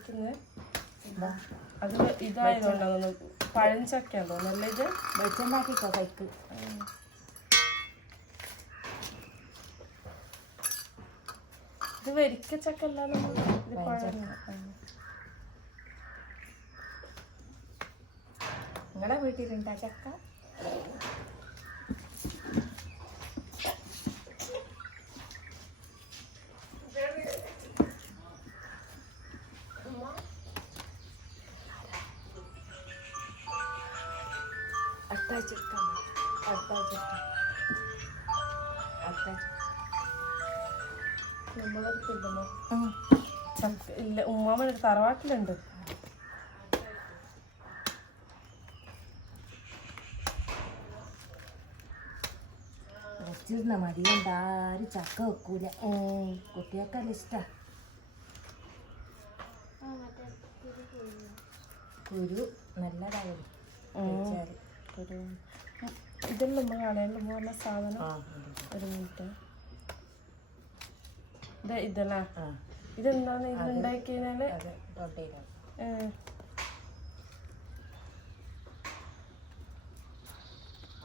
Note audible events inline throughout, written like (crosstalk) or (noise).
തിന്ന് അത് ഇതായതുകൊണ്ടാണ് പഴഞ്ചക്കയാണ് തോന്നുന്നല്ലേ ഇത്? വെളിച്ചെണ്ണാക്കിക്കോ കൈക്ക് ഇത് വരിക്ക ചക്ക അല്ല നമ്മൾ ഇത് പഴം നിങ്ങളെ വീട്ടിലുണ്ടാ ചക്ക? അടുത്താഴ്ചെടുക്കാം അടുത്താഴ്ചെടുക്കാം അടുത്താഴ്ച ഇല്ല ഉമ്മാമ തറവാട്ടിലുണ്ട്. വെച്ചിരുന്ന മടിയുണ്ട് ആരും ചക്ക വെക്കൂല. കുട്ടികൾക്കല്ല ഇഷ്ടാ. കുരു കഴിച്ചാൽ. ഒരു ഇതെല്ലാം കളയല്ലോ പറഞ്ഞ സാധനം. ഒരു മിനിറ്റ്. ഇത് ഇതല്ല? ഇതെന്താണ് ഇത് ഉണ്ടാക്കി കഴിഞ്ഞാൽ അത് തൊണ്ടയിലാണ് ഏ.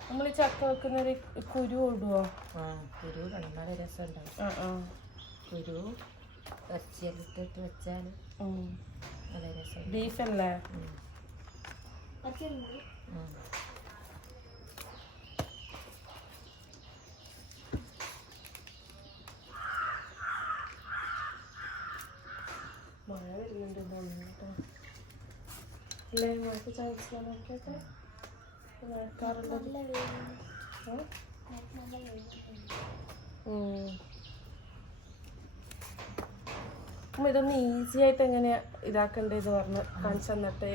നമ്മൾ ഈ ചക്ക വെക്കുന്ന ഒരു കുരു ഇടുവോ ആ കുരു നല്ല രസം ആ ആ. കുരു ഇറച്ചിയെല്ലാം ഇട്ടിട്ട് വെച്ചാൽ. നല്ല രസം ബീഫല്ലേ? വരുന്നുണ്ട് തോന്നുന്നു അല്ലേ മഴക്ക് ചായക്കാൻ നോക്കിയൊക്കെ? മഴക്കാറുള്ളത് ഇതൊന്ന് ഈസി ആയിട്ട് എങ്ങനെ ഇതാക്കണ്ടേന്ന് പറഞ്ഞ് കാണിച്ചു തന്നിട്ട്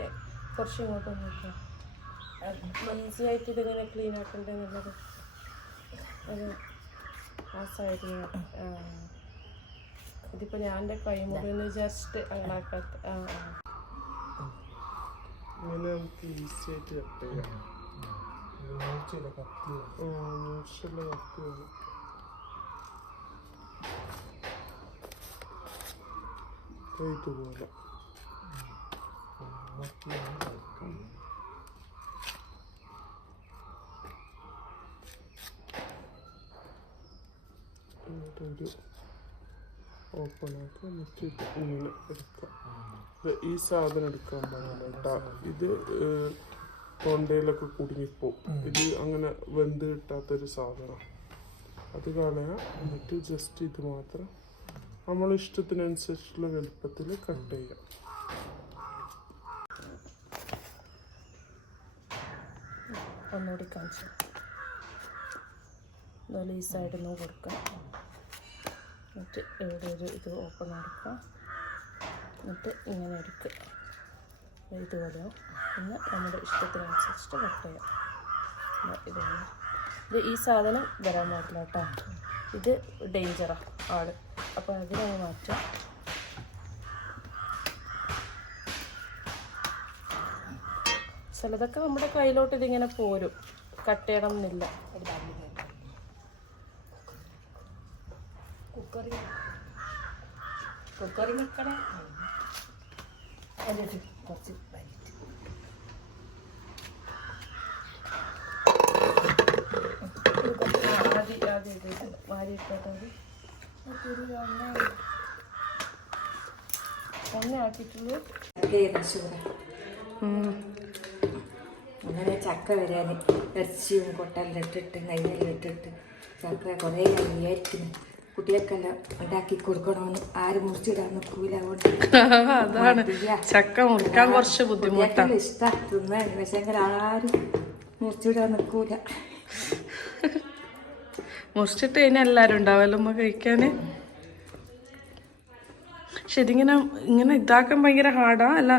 കുറച്ച് ഇങ്ങോട്ട് നോക്കാം ഈസി ആയിട്ട് ഇതെങ്ങനെ ക്ലീൻ ആക്കണ്ടേന്നുള്ളത്. അത് ആ. ഇതിപ്പോ ഞാൻ എന്റെ കൈമുറി ഒന്ന് ജസ്റ്റ് അങ്ങനെ ആ. ഇങ്ങനെ നമുക്ക് ഈസി ആയിട്ട് കട്ട് ചെയ്യാം. മൂർച്ചയുള്ള കത്തി മൂർച്ചയുള്ള കത്തി ഇതുപോലെ ഓപ്പൺ ആക്കി എന്നിട്ട് ഇങ്ങനെ എടുക്കാം ഈ സാധനം എടുക്കാൻ പാടില്ല കേട്ടോ. ഇത് തൊണ്ടയിലൊക്കെ കുടുങ്ങിപ്പോവും. ഇത് അങ്ങനെ വെന്ത് കിട്ടാത്തൊരു സാധനം. അത് കളയാം. എന്നിട്ട് ജസ്റ്റ് ഇത് മാത്രം നമ്മൾ ഇഷ്ടത്തിനനുസരിച്ചുള്ള വലുപ്പത്തിൽ കട്ട് ചെയ്യാം. ഒന്നുകൂടി കാണിച്ചു? നല്ല സൈഡിൽ കൊടുക്കാം. എന്നിട്ട് ഇവിടെ ഒരു ഇത് ഓപ്പൺ എടുക്കുക എന്നിട്ട് ഇങ്ങനെ എടുക്കുക ഇതുപോലെ. പിന്നെ നമ്മുടെ ഇഷ്ടത്തിനനുസരിച്ചിട്ട് കട്ട് ചെയ്യാം. ഇതാണ് ഇത് ഈ സാധനം വരാൻ പാടില്ല കേട്ടോ. ഇത് ഡേഞ്ചറാണ് ആൾ അപ്പോൾ അതിനങ്ങ് മാറ്റാം. ചിലതൊക്കെ നമ്മുടെ കയ്യിലോട്ട് ഇതിങ്ങനെ പോരും. കട്ട് ചെയ്യണം എന്നില്ല. കുക്കറിൽ കുക്കറിൽ നിൽക്കണേ അതിലിട്ട് കുറച്ച് ആ, ആദ്യം ആദ്യം ഇട്ടോട്ടെ അത് ഒന്നേ ആക്കിയിട്ടുള്ളൂ. അങ്ങനെ ചക്ക വരാൻ ഇറച്ചിയും കൊട്ടെല്ലാം ഇട്ടിട്ട് നെയ്യെല്ലാം ഇട്ടിട്ട് ചക്ക കുറേ വിചാരിക്കുന്നു കുട്ടികൾക്കെല്ലാം ഉണ്ടാക്കി കൊടുക്കണമെന്ന് ആരും മുറിച്ചിടാൻ നിൽക്കൂല അതുകൊണ്ട്. (laughs) അതാണ് ചക്ക മുറിക്കാൻ കുറച്ച് ബുദ്ധിമുട്ടാണ് ഇഷ്ടം. തിന്നാൻ ആരും മുറിച്ചിടാൻ നിൽക്കൂല. (laughs) മുറിച്ചിട്ട് കഴിഞ്ഞാൽ എല്ലാവരും ഉണ്ടാവല്ലോ നമ്മ കഴിക്കാൻ പക്ഷെ ഇതിങ്ങനെ ഇങ്ങനെ ഇതാക്കാൻ ഭയങ്കര ഹാർഡാ അല്ല